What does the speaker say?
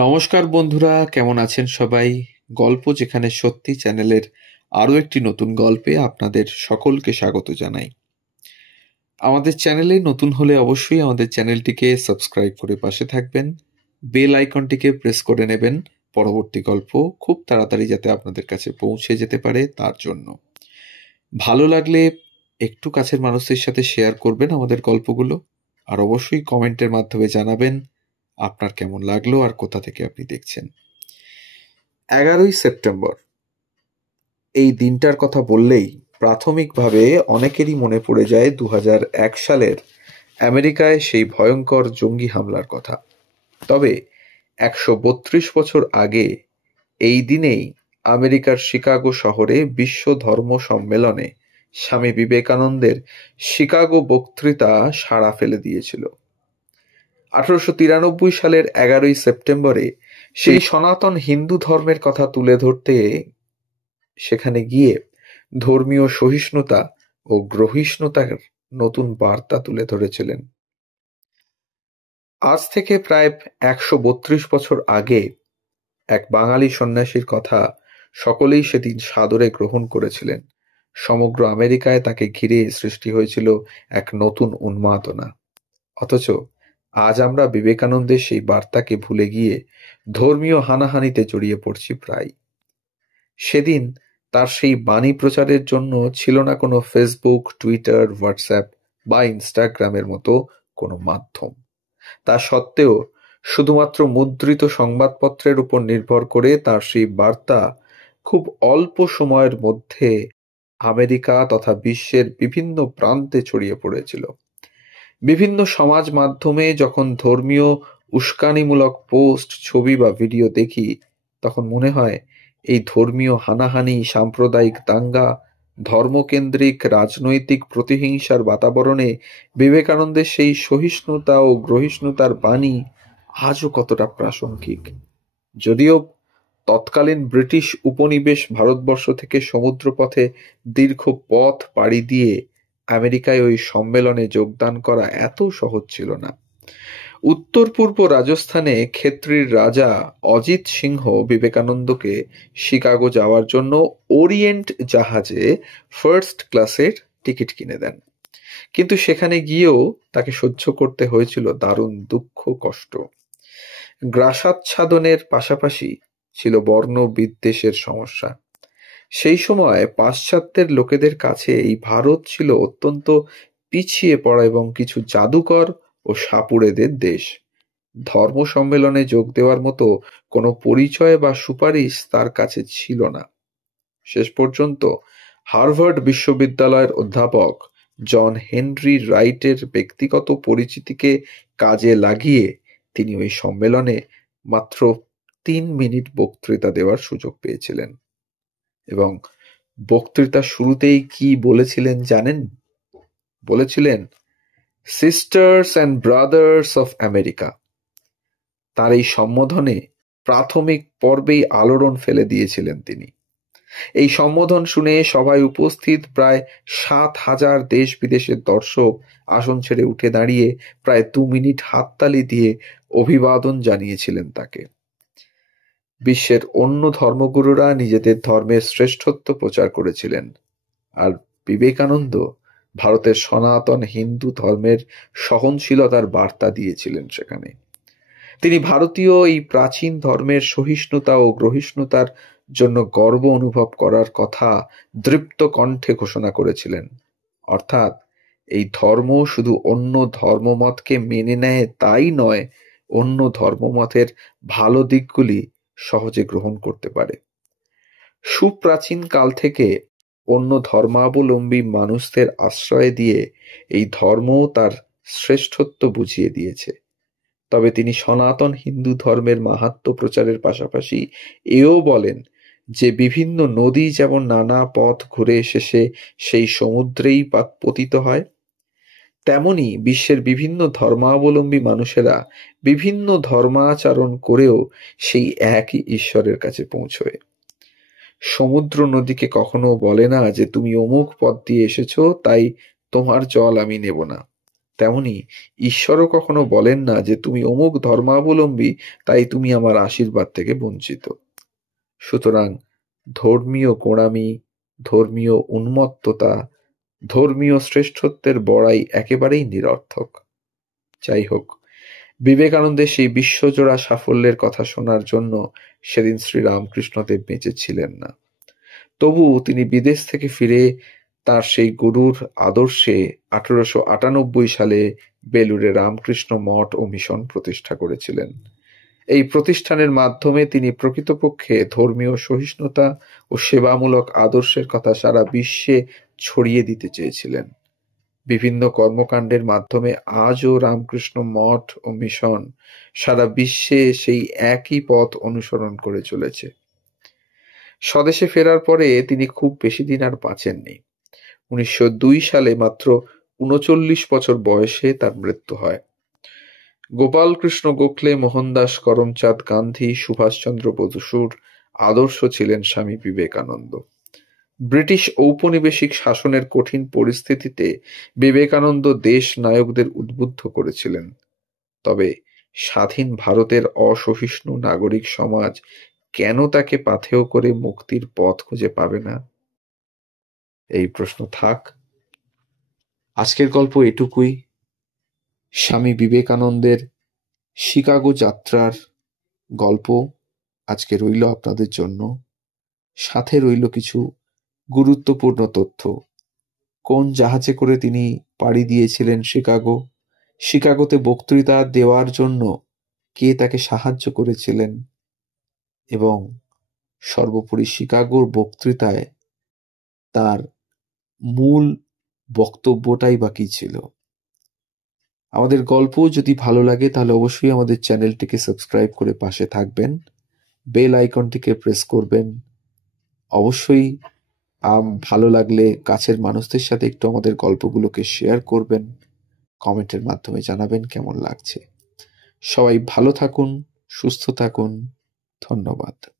নমস্কার বন্ধুরা, কেমন আছেন সবাই? গল্প যেখানে সত্যি চ্যানেলের আরও একটি নতুন গল্পে আপনাদের সকলকে স্বাগত জানাই। আমাদের চ্যানেলে নতুন হলে অবশ্যই আমাদের চ্যানেলটিকে সাবস্ক্রাইব করে পাশে থাকবেন, বেল আইকনটিকে প্রেস করে নেবেন পরবর্তী গল্প খুব তাড়াতাড়ি যাতে আপনাদের কাছে পৌঁছে যেতে পারে তার জন্য। ভালো লাগলে একটু কাছের মানুষদের সাথে শেয়ার করবেন আমাদের গল্পগুলো, আর অবশ্যই কমেন্টের মাধ্যমে জানাবেন আপনার কেমন লাগলো আর কোথা থেকে আপনি দেখছেন। 11ই সেপ্টেম্বর এই দিনটার কথা বললেই প্রাথমিকভাবে অনেকেরই মনে পড়ে যায় 2001 সালের আমেরিকায় সেই ভয়ঙ্কর জঙ্গি হামলার কথা। তবে 132 বছর আগে এই দিনেই আমেরিকার শিকাগো শহরে বিশ্ব ধর্ম সম্মেলনে স্বামী বিবেকানন্দের শিকাগো বক্তৃতা সাড়া ফেলে দিয়েছিল। 1893 সালের 11ই সেপ্টেম্বরে সেই সনাতন হিন্দু ধর্মের কথা তুলে ধরতে সেখানে গিয়ে ধর্মীয় সহিষ্ণুতা ও গ্রহিষ্ণুতার নতুন বার্তা তুলে ধরেছিলেন। আজ থেকে প্রায় 132 বছর আগে এক বাঙালি সন্ন্যাসীর কথা সকলেই সেদিন সাদরে গ্রহণ করেছিলেন। সমগ্র আমেরিকায় তাকে ঘিরে সৃষ্টি হয়েছিল এক নতুন উন্মাদনা। অথচ আজ আমরা বিবেকানন্দের সেই বার্তাকে ভুলে গিয়ে ধর্মীয় হানাহানিতে জড়িয়ে পড়ছি প্রায়। সেদিন তার সেই বাণী প্রচারের জন্য ছিল না কোনো ফেসবুক, টুইটার, হোয়াটসঅ্যাপ বা ইনস্টাগ্রামের মতো কোনো মাধ্যম। তা সত্ত্বেও শুধুমাত্র মুদ্রিত সংবাদপত্রের উপর নির্ভর করে তার সেই বার্তা খুব অল্প সময়ের মধ্যে আমেরিকা তথা বিশ্বের বিভিন্ন প্রান্তে ছড়িয়ে পড়েছিল। বিভিন্ন সমাজ মাধ্যমে যখন ধর্মীয় উস্কানিমূলক পোস্ট, ছবি বা ভিডিও দেখি, তখন মনে হয় এই ধর্মীয় হানাহানি, সাম্প্রদায়িক দাঙ্গা, ধর্মকেন্দ্রিক রাজনৈতিক প্রতিহিংসার বাতাবরণে বিবেকানন্দের সেই সহিষ্ণুতা ও গ্রহিষ্ণুতার বাণী আজও কতটা প্রাসঙ্গিক। যদিও তৎকালীন ব্রিটিশ উপনিবেশ ভারতবর্ষ থেকে সমুদ্রপথে দীর্ঘ পথ পাড়ি দিয়ে আমেরিকায় ওই সম্মেলনে যোগদান করা এত সহজ ছিল না। উত্তর পূর্ব রাজস্থানে খেত্রির রাজা অজিত সিংহ বিবেকানন্দকে শিকাগো যাওয়ার জন্য ওরিয়েন্ট জাহাজে ফার্স্ট ক্লাসের টিকিট কিনে দেন। কিন্তু সেখানে গিয়েও তাকে সহ্য করতে হয়েছিল দারুণ দুঃখ, কষ্ট। গ্রাসাচ্ছাদনের পাশাপাশি ছিল বর্ণ বিদ্বেষের সমস্যা। সেই সময় পাশ্চাত্যের লোকেদের কাছে এই ভারত ছিল অত্যন্ত পিছিয়ে পড়া এবং কিছু জাদুকর ও সাপুড়েদের দেশ। ধর্ম সম্মেলনে যোগ দেওয়ার মতো কোনো পরিচয় বা সুপারিশ তার কাছে ছিল না। শেষ পর্যন্ত হার্ভার্ড বিশ্ববিদ্যালয়ের অধ্যাপক জন হেনরি রাইটের ব্যক্তিগত পরিচিতিকে কাজে লাগিয়ে তিনি ওই সম্মেলনে মাত্র 3 মিনিট বক্তৃতা দেওয়ার সুযোগ পেয়েছিলেন। এবং বক্তৃতার শুরুতেই কি বলেছিলেন জানেন? বলেছিলেন, sisters and brothers of America. তার এই সম্বোধনে প্রাথমিক পর্বেই আলোড়ন ফেলে দিয়েছিলেন তিনি। এই সম্বোধন শুনে সভায় উপস্থিত প্রায় 7,000 দেশ বিদেশের দর্শক আসন ছেড়ে উঠে দাঁড়িয়ে প্রায় 2 মিনিট হাততালি দিয়ে অভিবাদন জানিয়েছিলেন তাকে। বিশ্বের অন্য ধর্মগুরুরা নিজেদের ধর্মের শ্রেষ্ঠত্ব প্রচার করেছিলেন, আর বিবেকানন্দ ভারতের সনাতন হিন্দু ধর্মের সহনশীলতার বার্তা দিয়েছিলেন সেখানে। তিনি ভারতীয় এই প্রাচীন ধর্মের সহিষ্ণুতা ও গ্রহিষ্ণুতার জন্য গর্ব অনুভব করার কথা দৃপ্ত কণ্ঠে ঘোষণা করেছিলেন। অর্থাৎ এই ধর্ম শুধু অন্য ধর্মমতকে মেনে নেয় তাই নয়, অন্য ধর্মমতের ভালো দিকগুলি সহজে গ্রহণ করতে পারে। সুপ্রাচীন কাল থেকে অন্য ধর্মাবলম্বী মানুষদের আশ্রয় দিয়ে এই ধর্ম তার শ্রেষ্ঠত্ব বুঝিয়ে দিয়েছে। তবে তিনি সনাতন হিন্দু ধর্মের মাহাত্ম্য প্রচারের পাশাপাশি এও বলেন যে বিভিন্ন নদী যেমন নানা পথ ঘুরে শেষে সেই সমুদ্রেই পতিত হয়, তেমনি বিশ্বের বিভিন্ন ধর্মাবলম্বী মানুষেরা বিভিন্ন ধর্মাচরণ করেও সেই একই ঈশ্বরের কাছে পৌঁছয়। সমুদ্র নদীকে কখনো বলে না যে তুমি অমুক পথ দিয়ে এসেছো তাই তোমার জল আমি নেব না। তেমনি ঈশ্বরও কখনো বলেন না যে তুমি অমুক ধর্মাবলম্বী, তাই তুমি আমার আশীর্বাদ থেকে বঞ্চিত। সুতরাং ধর্মীয় গোঁড়ামি, ধর্মীয় উন্মত্ততা, ধর্মীয় শ্রেষ্ঠত্বের বড়াই একেবারেই নিরর্থক। যাই হোক, বিবেকানন্দের সেই বিশ্বজোড়া সাফল্যের কথা শোনার জন্য সেদিন শ্রীরামকৃষ্ণদেব বেঁচে ছিলেন না। তবু তিনি বিদেশ থেকে ফিরে তার সেই গুরুর আদর্শে 1898 সালে বেলুড়ে রামকৃষ্ণ মঠ ও মিশন প্রতিষ্ঠা করেছিলেন। এই প্রতিষ্ঠানের মাধ্যমে তিনি প্রকৃতপক্ষে ধর্মীয় সহিষ্ণুতা ও সেবামূলক আদর্শের কথা সারা বিশ্বে ছড়িয়ে দিতে চেয়েছিলেন। বিভিন্ন কর্মকাণ্ডের মাধ্যমে আজও রামকৃষ্ণ মঠ ও মিশন সারা বিশ্বে সেই একই পথ অনুসরণ করে চলেছে। স্বদেশে ফেরার পরে তিনি খুব বেশি দিন আর বাঁচেননি। 1902 সালে মাত্র 39 বছর বয়সে তার মৃত্যু হয়। গোপালকৃষ্ণ গোখলে, মোহনদাস করমচাঁদ গান্ধী, সুভাষচন্দ্র বসুর আদর্শ ছিলেন স্বামী বিবেকানন্দ। ব্রিটিশ ঔপনিবেশিক শাসনের কঠিন পরিস্থিতিতে বিবেকানন্দ দেশ নায়কদের উদ্বুদ্ধ করেছিলেন। তবে স্বাধীন ভারতের অসহিষ্ণু নাগরিক সমাজ কেন তাকে পাথেয় করে মুক্তির পথ খুঁজে পাবে না? এই প্রশ্ন থাক। আজকের গল্প এটুকুই। স্বামী বিবেকানন্দের শিকাগো যাত্রার গল্প আজকে রইল আপনাদের জন্য। সাথে রইল কিছু গুরুত্বপূর্ণ তথ্য। কোন জাহাজে করে তিনি পাড়ি দিয়েছিলেন শিকাগো, শিকাগোতে বক্তৃতা দেওয়ার জন্য কে তাকে সাহায্য করেছিলেন, এবং সর্বোপরি শিকাগোর বক্তৃতায় তার মূল বক্তব্যটাই বা কী ছিল। আমাদের গল্প যদি ভালো লাগে তাহলে অবশ্যই আমাদের চ্যানেলটিকে সাবস্ক্রাইব করে পাশে থাকবেন, বেল আইকনটিকে প্রেস করবেন। অবশ্যই ভালো লাগলে কাছের মানুষদের সাথে একটু আমাদের গল্পগুলোকে শেয়ার করবেন, কমেন্টের মাধ্যমে জানাবেন কেমন লাগছে। সবাই ভালো থাকুন, সুস্থ থাকুন। ধন্যবাদ।